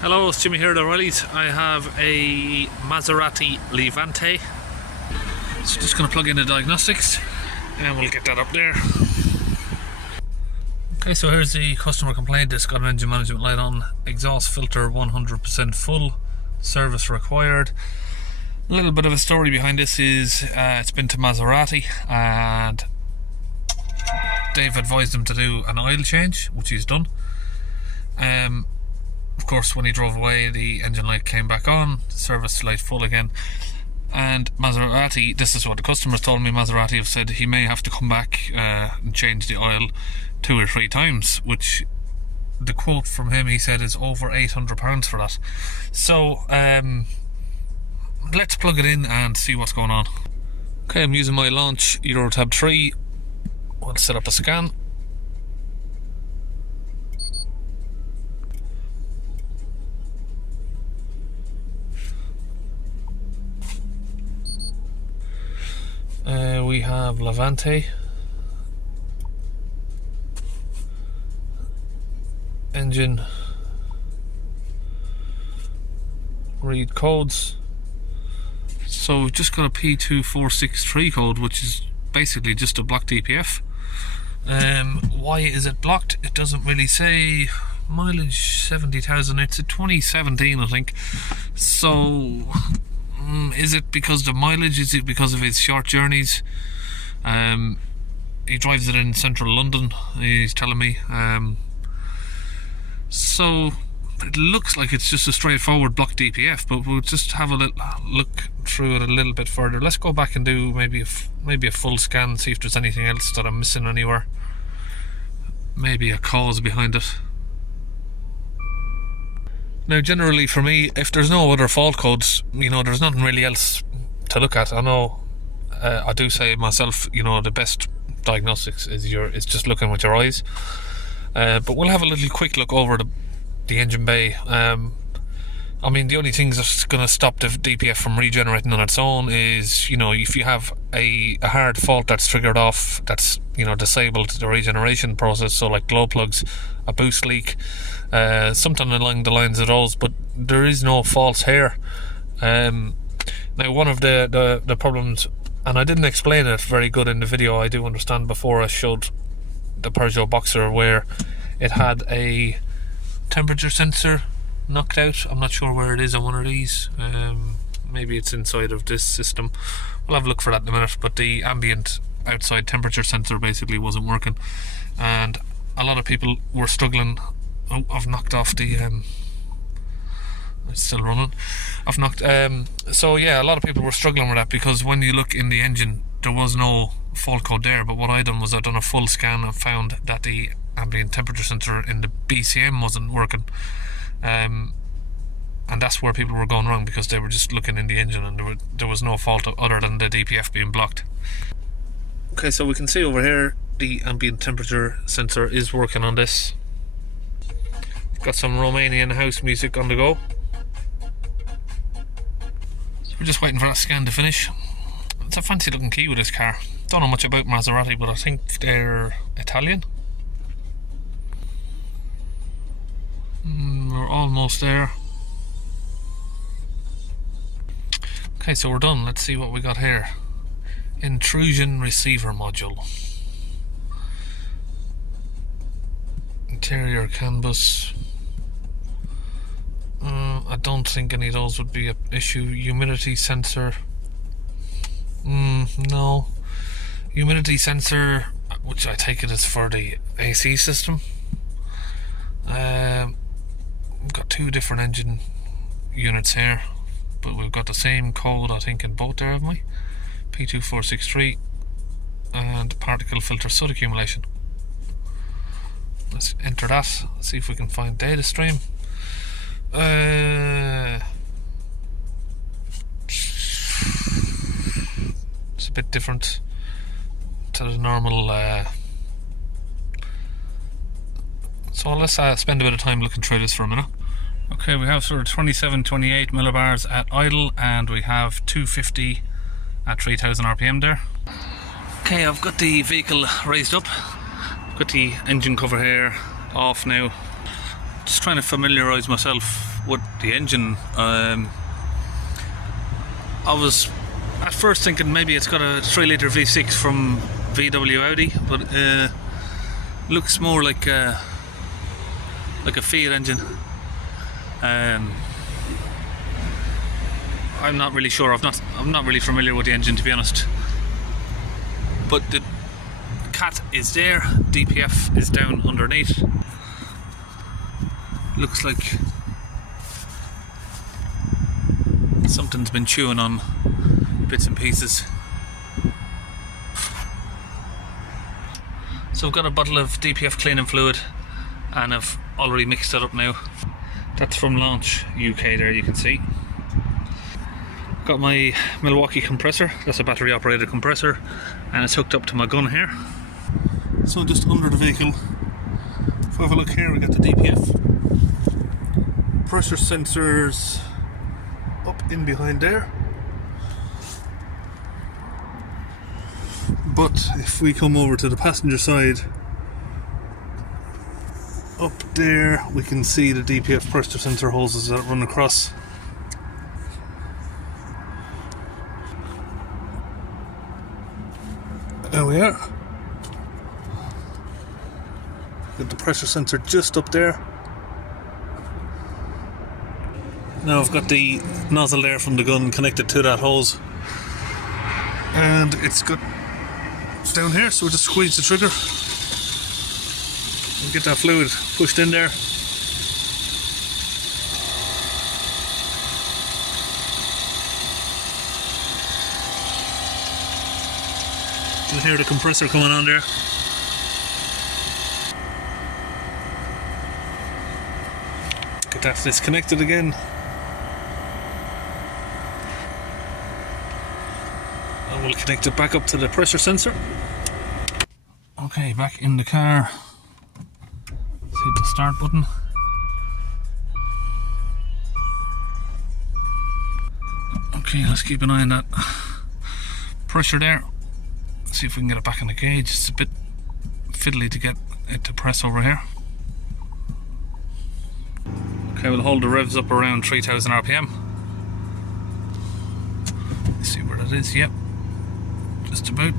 Hello, it's Jimmy here at O'Reilly's. I have a Maserati Levante. So just going to plug in the diagnostics and we'll get that up there. Okay, so here's the customer complaint. It's got an engine management light on, exhaust filter 100% full, service required. A little bit of a story behind this is it's been to Maserati and they've advised him to do an oil change, which he's done. Of course, when he drove away, the engine light came back on, service light full again. And Maserati, this is what the customers told me, Maserati have said he may have to come back and change the oil 2 or 3 times, which the quote from him, he said, is over £800 for that. So let's plug it in and see what's going on. Okay, I'm using my launch Eurotab 3. I'll set up a scan. We have Levante, engine, read codes. So we've just got a P2463 code, which is basically just a block DPF. Why is it blocked? It doesn't really say. Mileage 70,000. It's a 2017, I think. So is it because of the mileage? Is it because of his short journeys? He drives it in central London, he's telling me. So it looks like it's just a straightforward block DPF, but we'll just have a look through it a little bit further. Let's go back and do maybe a full scan, see if there's anything else that I'm missing anywhere. Maybe a cause behind it. Now, generally for me, if there's no other fault codes, you know, there's nothing really else to look at. I know, I do say myself, you know, the best diagnostics is just looking with your eyes. But we'll have a little quick look over the engine bay. I mean, the only things that's going to stop the DPF from regenerating on its own is, you know, if you have a hard fault that's triggered off, that's, you know, disabled the regeneration process, so like glow plugs, a boost leak, something along the lines of those, but there is no faults here. Now, one of the problems, and I didn't explain it very good in the video, I do understand, before I showed the Peugeot Boxer, where it had a temperature sensor knocked out. I'm not sure where it is on one of these. Maybe it's inside of this system. We'll have a look for that in a minute. But the ambient outside temperature sensor basically wasn't working, and a lot of people were struggling. Oh, I've knocked off the it's still running. I've knocked so yeah, a lot of people were struggling with that, because when you look in the engine there was no fault code there. But what I done was I done a full scan and found that the ambient temperature sensor in the BCM wasn't working. And that's where people were going wrong, because they were just looking in the engine and there was no fault other than the DPF being blocked. Okay, so we can see over here the ambient temperature sensor is working on this. We've got some Romanian house music on the go. So we're just waiting for that scan to finish. It's a fancy looking key with this car. Don't know much about Maserati, but I think they're Italian. We're almost there. Okay, so we're done. Let's see what we got here. Intrusion receiver module. Interior canvas. I don't think any of those would be an issue. Humidity sensor. No. Humidity sensor, which I take it is for the AC system. We've got 2 different engine units here, but we've got the same code, I think, in both there, haven't we? P2463 and particle filter Soot accumulation. Let's enter that, see if we can find data stream. It's a bit different to the normal. So let's spend a bit of time looking through this for a minute. Okay, we have sort of 27-28 millibars at idle, and we have 250 at 3000 RPM there. Okay, I've got the vehicle raised up. I've got the engine cover here off now. Just trying to familiarise myself with the engine. I was at first thinking maybe it's got a 3-litre V6 from VW Audi, but looks more like a Fiat engine. I'm not really sure. I'm not really familiar with the engine, to be honest. But the cat is there. DPF is down underneath. Looks like something's been chewing on bits and pieces. So I've got a bottle of DPF cleaning fluid and I've already mixed it up now. That's from Launch UK there, you can see. Got my Milwaukee compressor, that's a battery operated compressor, and it's hooked up to my gun here. So just under the vehicle, if we have a look here, we got the DPF. Pressure sensors up in behind there. But if we come over to the passenger side, up there we can see the DPF pressure sensor hoses that run across. There we are. Got the pressure sensor just up there. Now I've got the nozzle there from the gun connected to that hose, and it's down here, so we'll just squeeze the trigger and get that fluid pushed in there. You can hear the compressor coming on there. Get that disconnected again. And we'll connect it back up to the pressure sensor. Okay, back in the car. Let's hit the start button. Okay, let's keep an eye on that pressure there. See if we can get it back in the gauge. It's a bit fiddly to get it to press over here. Okay, we'll hold the revs up around 3000 RPM. Let's see where that is. Yep, just about.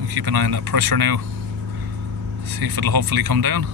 We'll keep an eye on that pressure now. See if it'll hopefully come down.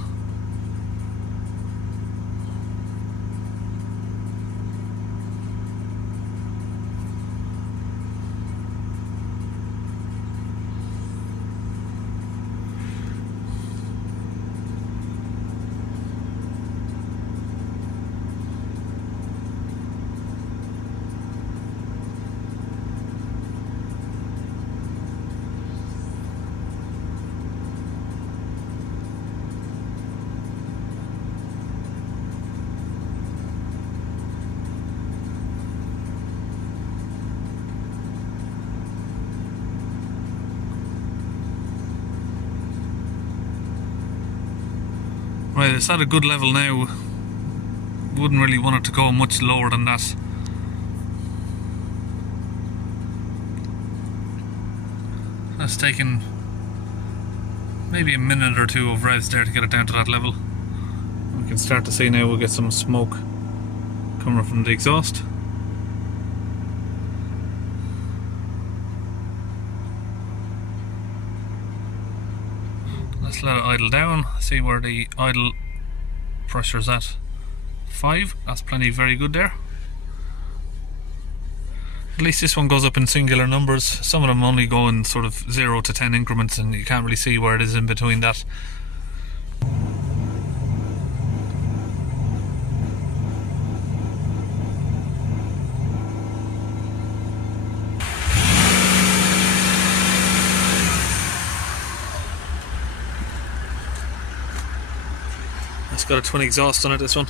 Right, it's at a good level now. Wouldn't really want it to go much lower than that. That's taken maybe a minute or two of revs there to get it down to that level. We can start to see now we'll get some smoke coming from the exhaust. Let's let it idle down, see where the idle pressure is at. 5, that's plenty, very good there. At least this one goes up in singular numbers. Some of them only go in sort of 0 to 10 increments, and you can't really see where it is in between that. It's got a twin exhaust on it, this one.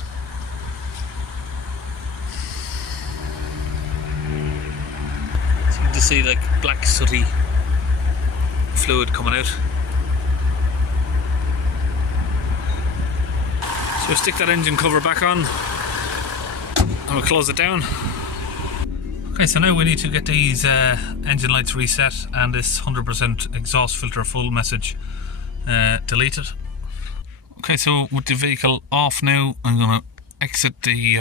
So you can just see like black sooty fluid coming out. So we'll stick that engine cover back on and we'll close it down. Okay, so now we need to get these engine lights reset and this 100% exhaust filter full message deleted. Okay, so with the vehicle off now, I'm going to exit the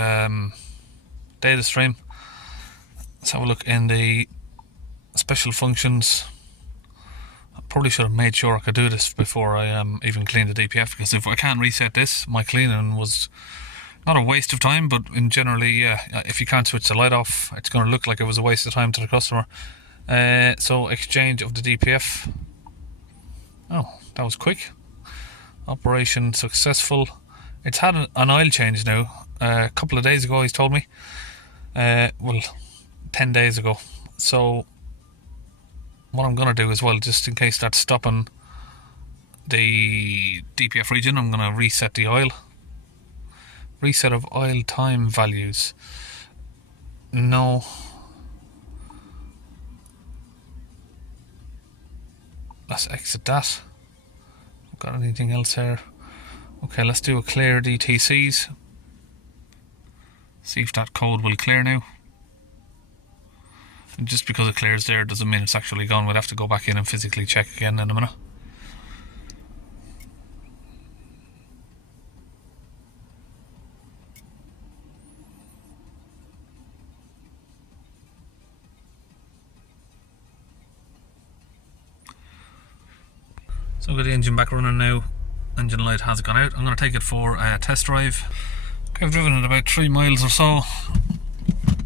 data stream. Let's have a look in the special functions. I probably should have made sure I could do this before I even cleaned the DPF, because if I can't reset this, my cleaning was not a waste of time, but in generally, yeah, if you can't switch the light off, it's going to look like it was a waste of time to the customer. So exchange of the DPF. Oh, that was quick. Operation successful. It's had an oil change now. A couple of days ago, he's told me. Well, 10 days ago. So what I'm going to do as well, just in case that's stopping the DPF region, I'm going to reset the oil. Reset of oil time values. No. Let's exit that. Got anything else here? Okay, let's do a clear DTCs. See if that code will clear now. And just because it clears there doesn't mean it's actually gone. We'd have to go back in and physically check again in a minute. So I've got the engine back running now. Engine light has gone out. I'm going to take it for a test drive. Okay, I've driven it about 3 miles or so.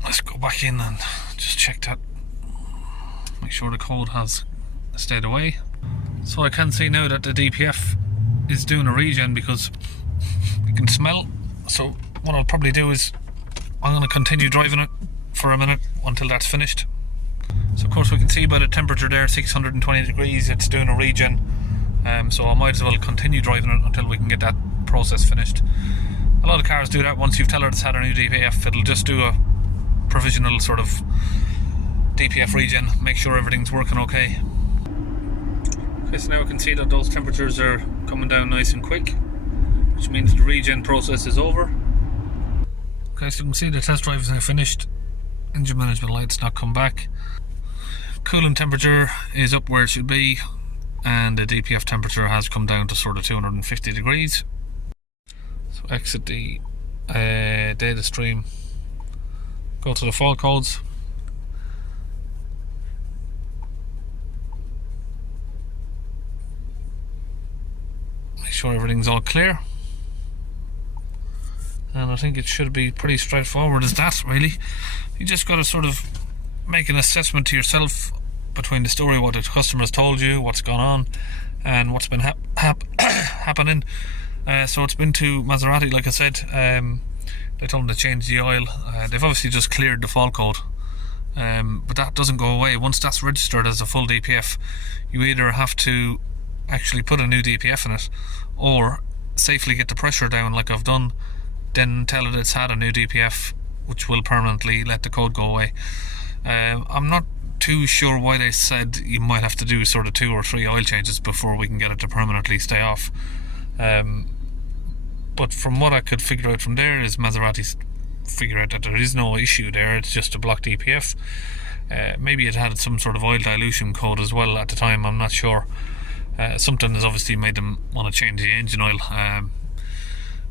Let's go back in and just check that. Make sure the code has stayed away. So I can see now that the DPF is doing a regen because you can smell. So what I'll probably do is I'm going to continue driving it for a minute until that's finished. So of course we can see by the temperature there, 620 degrees, it's doing a regen. So I might as well continue driving it until we can get that process finished. A lot of cars do that. Once you've told it it's had a new DPF, it'll just do a provisional sort of DPF regen, make sure everything's working okay. Okay, so now I can see that those temperatures are coming down nice and quick, which means the regen process is over. Okay, so you can see the test drive is now finished. Engine management light's not come back. Coolant temperature is up where it should be, and the DPF temperature has come down to sort of 250 degrees. So exit the data stream, go to the fault codes. Make sure everything's all clear. And I think it should be pretty straightforward as that, really. You just got to sort of make an assessment to yourself between the story, what the customer's told you, what's gone on, and what's been happening. So it's been to Maserati, like I said. They told them to change the oil. They've obviously just cleared the fault code, but that doesn't go away. Once that's registered as a full DPF, you either have to actually put a new DPF in it, or safely get the pressure down like I've done, then tell it it's had a new DPF, which will permanently let the code go away. I'm not too sure why they said you might have to do sort of 2 or 3 oil changes before we can get it to permanently stay off. But from what I could figure out from there is Maserati's figure out that there is no issue there, it's just a block DPF. Maybe it had some sort of oil dilution code as well at the time, I'm not sure. Something has obviously made them want to change the engine oil.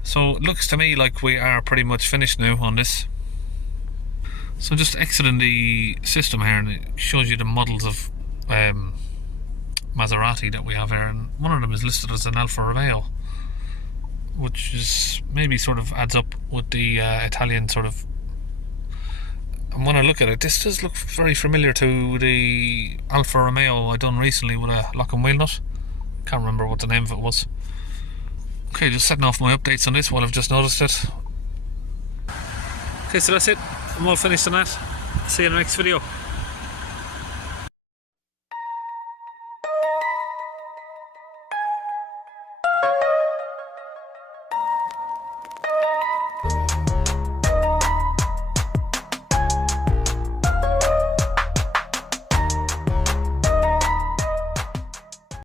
So it looks to me like we are pretty much finished now on this. So just exiting the system here, and it shows you the models of Maserati that we have here, and one of them is listed as an Alfa Romeo, which is maybe sort of adds up with the Italian sort of. And when I look at it, this does look very familiar to the Alfa Romeo I done recently with a lock and wheel nut. Can't remember what the name of it was. Okay, just setting off my updates on this while I've just noticed it. Okay, so that's it. I'm all finished on that. See you in the next video.